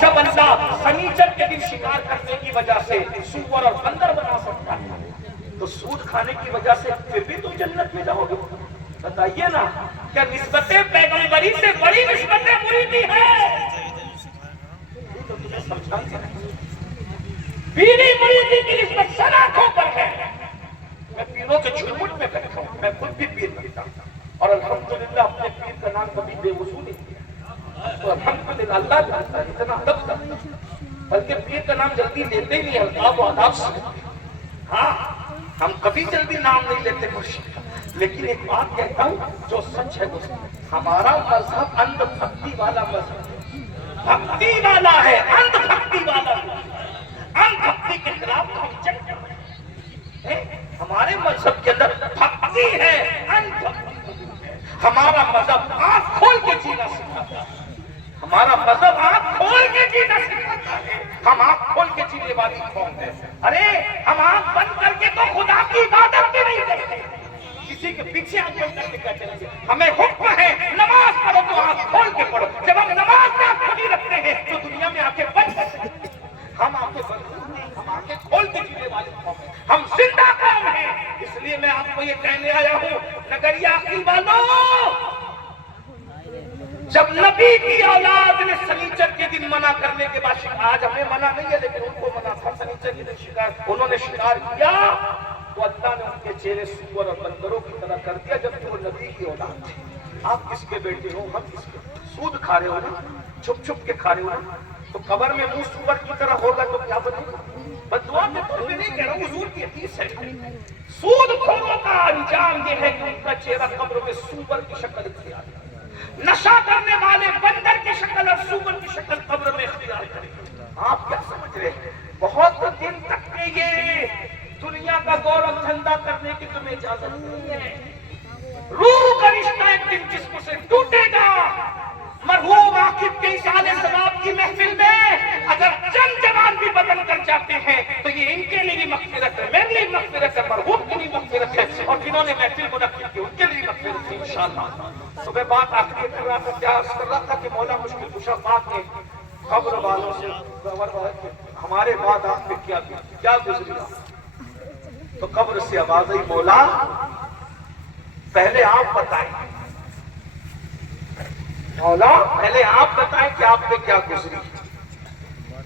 جب اللہ سنیچر کے دن شکار کرنے کی وجہ سے سور اور بندر بنا سکتا ہے تو سود کھانے کی وجہ سے پھر بھی تم جنت میں جاؤ گے؟ بتائیے نا، کیا نسبت پیغمبری سے بڑی نسبت مریدی ہے؟ تو تمہیں سمجھانا ہے، پیری مریدی کی نسبت سلاخوں پر ہے۔ میں پیروں کے جھرمٹ میں بیٹھا ہوں، میں خود بھی پیر بنتا ہوں اور الحمدللہ اپنے پیر کا نام کبھی بے وضو نہیں کیا، تو الحمدللہ اللہ جانتا ہے اتنا ادب کرتا ہے، بلکہ پیر کا نام جلدی لیتے ہی نہیں، القاب و آداب سے۔ ہاں ہم کبھی جلدی نام نہیں لیتے مرشد کا، لیکن ایک بات کہتا ہوں جو سچ ہے وہ ہمارا مذہب اندھ بھکتی والا مذہب ہے، بھکتی والا ہے، اندھ بھکتی والا ہے۔ اندھ بھکتی کے خلاف ہم جنگ کر رہے ہیں۔ ہمارے مذہب کے اندر بھکتی ہے، اندھ بھکتی ہے۔ ہمارا مذہب آنکھ کھول کے جینا سکھاتا ہے، ہمارا مذہب آنکھ کھول کے جینا سکھاتا ہے۔ ہم آنکھ کھول کے جینے والی قوم ہے۔ ارے ہم آنکھ بند کر کے تو خدا کی عبادت بھی نہیں کرتے، کسی کے پیچھے آنکھ بند کر کے کہتے ہیں ہمیں حکم ہے نماز پڑھو تو آنکھ کھول کے پڑھو۔ جب ہم نماز میں آنکھ کھلی رکھتے ہیں تو دنیا میں آنکھیں بند کرتے ہیں۔ ہم آنکھیں بند نہیں، ہم آنکھیں کھول کے جینے والی قوم ہیں، ہم زندہ قوم ہیں۔ اس لیے میں آپ کو یہ کہنے آیا ہوں نگریا عقل والوں، جب نبی کی اولاد نے سنیچر کے دن منع کرنے کے بعد آج ہمیں منع نہیں ہے لیکن ان کو منع تھا، سنیچر کے دن شکار انہوں نے شکار کیا تو اللہ نے ان کے چہرے سور اور بندروں کی طرح کر دیا، جبکہ وہ نبی کی اولاد تھی۔ آپ کس کے بیٹے ہو، ہم کس کے؟ سود کھا رہے ہو نا، چھپ چھپ کے کھا رہے ہو نا، تو قبر میں منہ سور کی طرح ہوگا تو کیا بنے گا؟ بددعا کے طور پہ نہیں کہہ رہا ہوں، حضور کی حدیث ہے۔ سود کھوروں کا انجام یہ ہے کہ ان کا چہرہ قبر میں سور کی شکل اختیار کرے، نشہ کرنے والے بندر کی شکل اور سور کی شکل قبر میں اختیار کریں۔ آپ کیا سمجھ رہے ہیں؟ بہت دن تک کے یہ دنیا کا گورو دھندا کرنے کی تمہیں اجازت نہیں ہے۔ روح کا رشتہ ایک دن جسم سے ٹوٹے گا۔ مرحوم عاقب کے اصال ثواب کی محفل میں اگر چند جوان بھی بدل کر جاتے ہیں تو یہ ان کے لیے بھی مغفرت ہے، میرے لیے مغفرت ہے، مرحوم کے لیے مغفرت ہے، اور جنہوں نے محفل منعقد کی ان کے لیے مغفرت ہے انشاءاللہ۔ صبح بات آخری کر رہا تھا، کیا عرض کر رہا تھا کہ مولا مشکل کشا پاک نے قبر والوں سے ہمارے بعد آپ پہ کیا گزری، تو قبر سے آواز آئی مولا پہلے آپ بتائیں، مولا پہلے آپ بتائیں کہ آپ پہ کیا گزری۔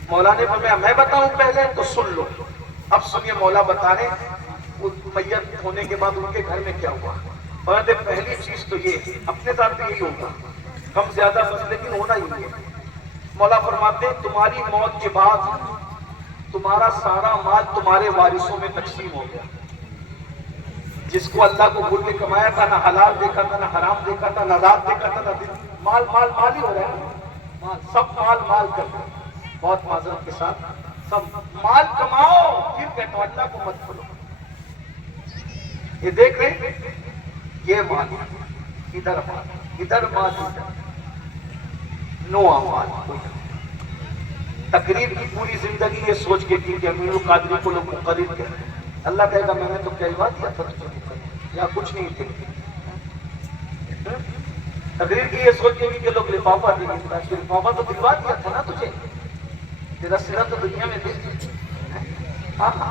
مولا نے فرمایا میں بتاؤں پہلے تو سن لو۔ اب سنیے مولا بتا رہے میت ہونے کے بعد ان کے گھر میں کیا ہوا۔ اور پہلی چیز تو یہ اپنے ساتھ بھی یہی ہوگا، کم زیادہ بس لیکن ہونا ہی ہے۔ مولا فرماتے ہیں تمہاری موت کے بعد تمہارا سارا مال تمہارے وارثوں میں تقسیم ہو گیا۔ جس کو اللہ کو بھول کے کمایا تھا، نہ حلال دیکھا تھا، نہ حرام دیکھا تھا، نہ رات دیکھا تھا، نہ دن، مال مال مال ہی ہو رہا ہے، مال سب مال مال کر رہے ہیں۔ بہت معذرت کے ساتھ سب مال کماؤ، پھر کہتا ہوں اللہ کو مت بھولو۔ یہ دیکھ رہے یہ مال ادھر مال ادھر مال ادھر نو مال۔ تقریر کی پوری زندگی یہ سوچ کے کی کہ امیر القادری کو لوگ مقرر کہتے ہیں، اللہ کہے گا میں نے تو کہلوا دیا تھا یا کچھ نہیں تھے۔ تقریر کی یہ سوچ کے کہ لوگ لفافہ دیں گے، لفافہ تو دلوا دیا تھا نا تجھے، تیرا سرا تو دنیا میں دے دیا۔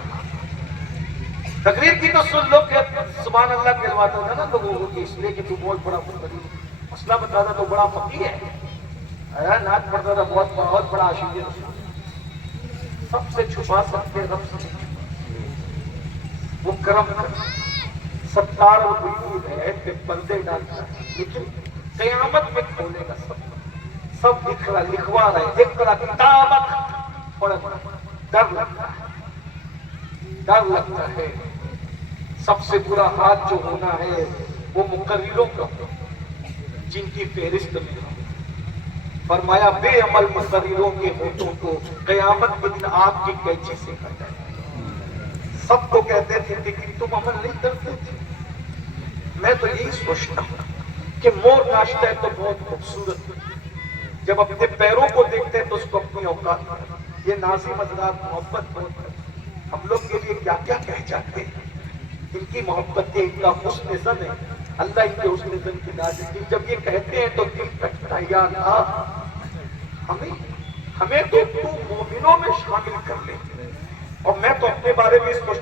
تقریر کی تو سن لو کہ سبحان اللہ کہلواتا تھا نا لوگوں کو، اس لیے کہ تو بہت بڑا مقرر، مسئلہ بتاتا تو بڑا فقیہ ہے، نعت پڑھتا تھا بہت بڑا عاشق رسول، سب سے چھپا سکتے رب سے وہ کرم ستار و وجود ہے کہ پردے ڈالتا ہے، لیکن قیامت میں کھولے گا سب لکھوا رہے اقرا کتابک پڑھ ڈر لگتا ہے۔ سب سے برا حال جو ہونا ہے وہ مقرروں کا جن کی فہرست میں فرمایا بے عمل مقرروں کے ہونٹوں کو قیامت کے دن آپ کی قینچی سے کاٹا جائے۔ سب کو کہتے تھے لیکن تم عمل نہیں کرتے تھے۔ میں تو یہی سوچتا ہوں کہ مور ناشتا ہے تو بہت خوبصورت ہے، جب اپنے پیروں کو دیکھتے ہیں تو اس کو اپنی اوقات، یہ ناظم حضرات محبت بہت ہے، ہم لوگ کے لیے کیا کیا کہہ جاتے ہیں، ان کی محبت ہے، ان کا حسن زن ہے، اللہ ان کے حسن زن کی نازل، جب یہ کہتے ہیں تو دل کٹتا ہے، یا اللہ ہمیں تو مومنوں میں شامل کر لے. اور میں تو اپنے بارے میں اس کو